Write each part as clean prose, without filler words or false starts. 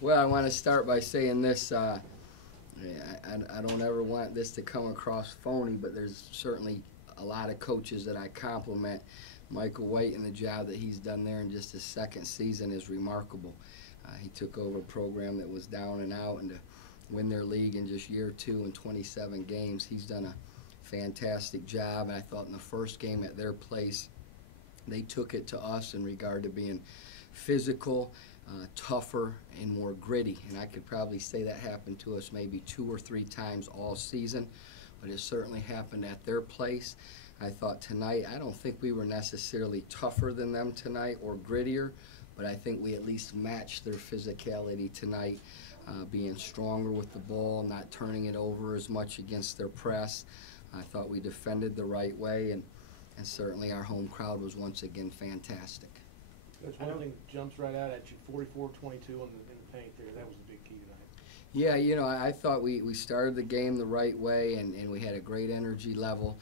Well, I want to start by saying this. I don't ever want this to come across phony, but there's certainly a lot of coaches that I compliment. Michael White and the job that he's done there in just his second season is remarkable. He took over a program that was down and out, and to win their league in just year two and 27 games, he's done a fantastic job. And I thought in the first game at their place, they took it to us in regard to being physical, tougher, and more gritty. And I could probably say that happened to us maybe 2 or 3 times all season, but it certainly happened at their place. I thought tonight, I don't think we were necessarily tougher than them tonight or grittier, but I think we at least matched their physicality tonight, being stronger with the ball, not turning it over as much against their press. I thought we defended the right way, and certainly our home crowd was once again fantastic. There's one thing jumps right out at you, 44-22 in the paint there. That was a big key tonight. Yeah, you know, I thought we started the game the right way, and we had a great energy level.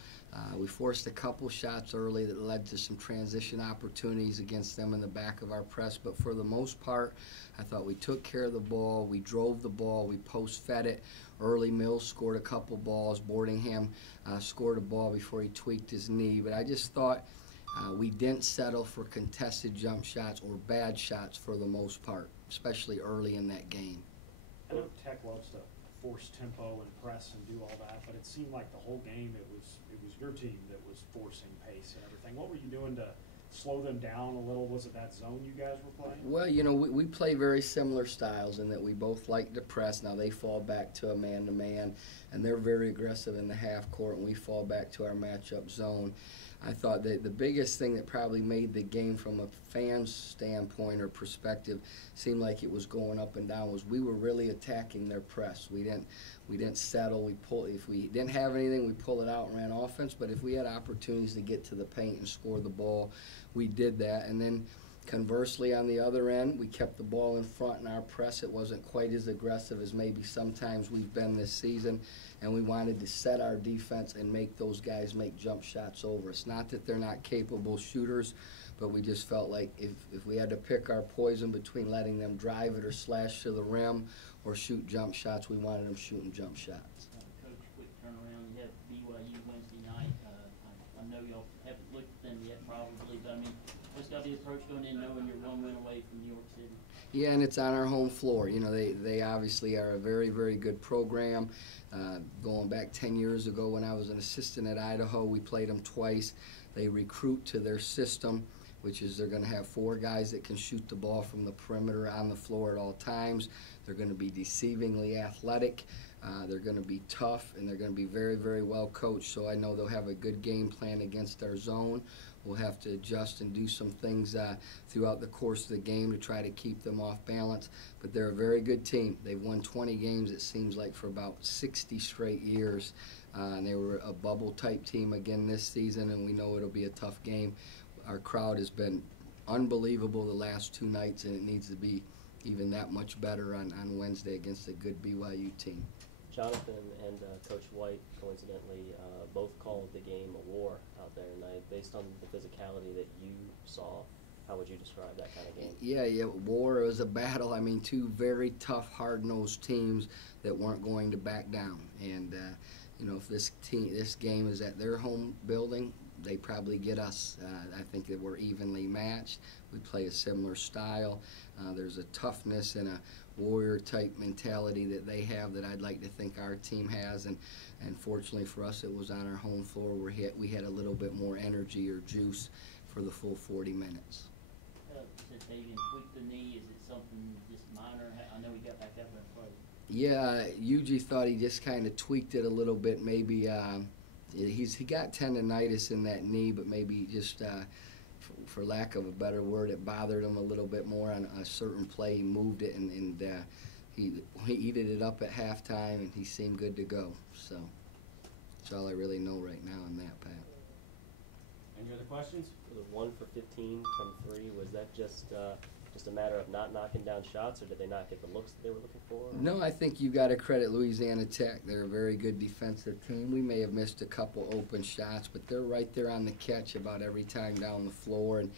We forced a couple shots early that led to some transition opportunities against them in the back of our press, but for the most part, I thought we took care of the ball, we drove the ball, we post-fed it. Early Mills scored a couple balls. Boardingham scored a ball before he tweaked his knee, but I just thought we didn't settle for contested jump shots or bad shots for the most part, especially early in that game. I know Tech loves to force tempo and press and do all that, but it seemed like the whole game it was your team that was forcing pace and everything. What were you doing to slow them down a little? Was it that zone you guys were playing? Well, you know, we play very similar styles in that we both like to press. Now they fall back to a man-to-man, and they're very aggressive in the half court, and we fall back to our matchup zone. I thought that the biggest thing that probably made the game from a fan's standpoint or perspective seem like it was going up and down was we were really attacking their press. We didn't settle. If we didn't have anything, we pull it out and ran offense. But if we had opportunities to get to the paint and score the ball, we did that. And then conversely, on the other end, we kept the ball in front in our press. It wasn't quite as aggressive as maybe sometimes we've been this season, and we wanted to set our defense and make those guys make jump shots over us. Not that they're not capable shooters, but we just felt like if we had to pick our poison between letting them drive it or slash to the rim or shoot jump shots, we wanted them shooting jump shots. Coach, quick turnaround. You have BYU Wednesday night. I know y'all haven't looked at them yet probably, but I mean, what's got the approach going in knowing you're 1 win away from New York City? Yeah, and it's on our home floor. You know, they obviously are a very, very good program. Going back 10 years ago when I was an assistant at Idaho, we played them twice. They recruit to their system, which is they're going to have 4 guys that can shoot the ball from the perimeter on the floor at all times. They're going to be deceivingly athletic. They're going to be tough, and they're going to be very, very well coached. So I know they'll have a good game plan against our zone. We'll have to adjust and do some things throughout the course of the game to try to keep them off balance. But they're a very good team. They've won 20 games, it seems like, for about 60 straight years. And they were a bubble-type team again this season, and we know it'll be a tough game. Our crowd has been unbelievable the last 2 nights, and it needs to be even that much better on Wednesday against a good BYU team. Jonathan and Coach White, coincidentally, both called the game a war out there tonight. Based on the physicality that you saw, how would you describe that kind of game? Yeah, war. It was a battle. I mean, 2 very tough, hard-nosed teams that weren't going to back down. And you know, if this game is at their home building, they probably get us. I think that we're evenly matched. We play a similar style. There's a toughness and a warrior-type mentality that they have that I'd like to think our team has. And fortunately for us, it was on our home floor where we had a little bit more energy or juice for the full 40 minutes. Since they even tweaked the knee, is it something just minor? I know he got back up and played. Yeah, Yuji thought he just kind of tweaked it a little bit. Maybe he got tendonitis in that knee, but maybe just for lack of a better word, it bothered him a little bit more on a certain play. He moved it, and he heated it up at halftime, and he seemed good to go. So that's all I really know right now on that, Pat. Any other questions? It was 1 for 15 from 3. Was that just a matter of not knocking down shots, or did they not get the looks that they were looking for? No, I think you got to credit Louisiana Tech. They're a very good defensive team. We may have missed a couple open shots, but they're right there on the catch about every time down the floor. And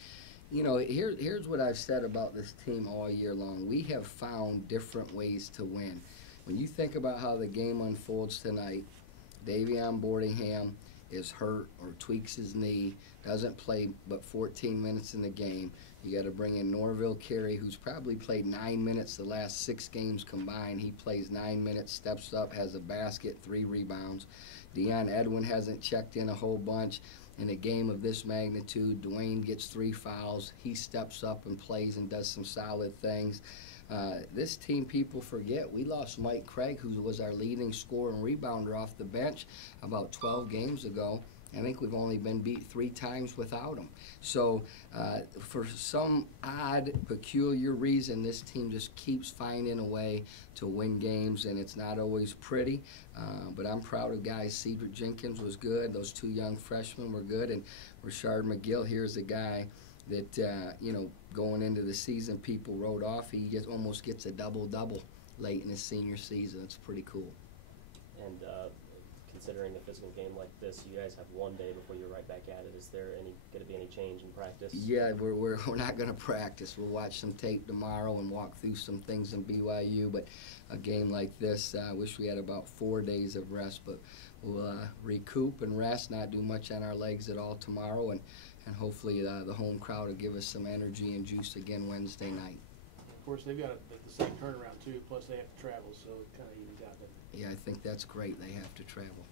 You know, here's what I've said about this team all year long. We have found different ways to win. When you think about how the game unfolds tonight, Davion Boardingham is hurt or tweaks his knee, doesn't play but 14 minutes in the game. You got to bring in Norville Carey, who's probably played 9 minutes the last 6 games combined. He plays 9 minutes, steps up, has a basket, 3 rebounds. Deion Edwin hasn't checked in a whole bunch. In a game of this magnitude, Dwayne gets 3 fouls. He steps up and plays and does some solid things. This team, people forget, we lost Mike Craig, who was our leading scorer and rebounder off the bench about 12 games ago. I think we've only been beat 3 times without him. So for some odd, peculiar reason, this team just keeps finding a way to win games, and it's not always pretty. But I'm proud of guys. Cedric Jenkins was good. Those 2 young freshmen were good. And Rashard McGill, here's a guy that, you know, going into the season, people wrote off. He almost gets a double-double late in his senior season. It's pretty cool. And considering a physical game like this, you guys have one day before you're right back at it. Is there going to be any change in practice? Yeah, we're not going to practice. We'll watch some tape tomorrow and walk through some things in BYU. But a game like this, I wish we had about 4 days of rest. But we'll recoup and rest, not do much on our legs at all tomorrow, and hopefully the home crowd will give us some energy and juice again Wednesday night. Of course, they've got the same turnaround too, plus they have to travel, so it kind of evens out, doesn't it? Yeah, I think that's great. They have to travel.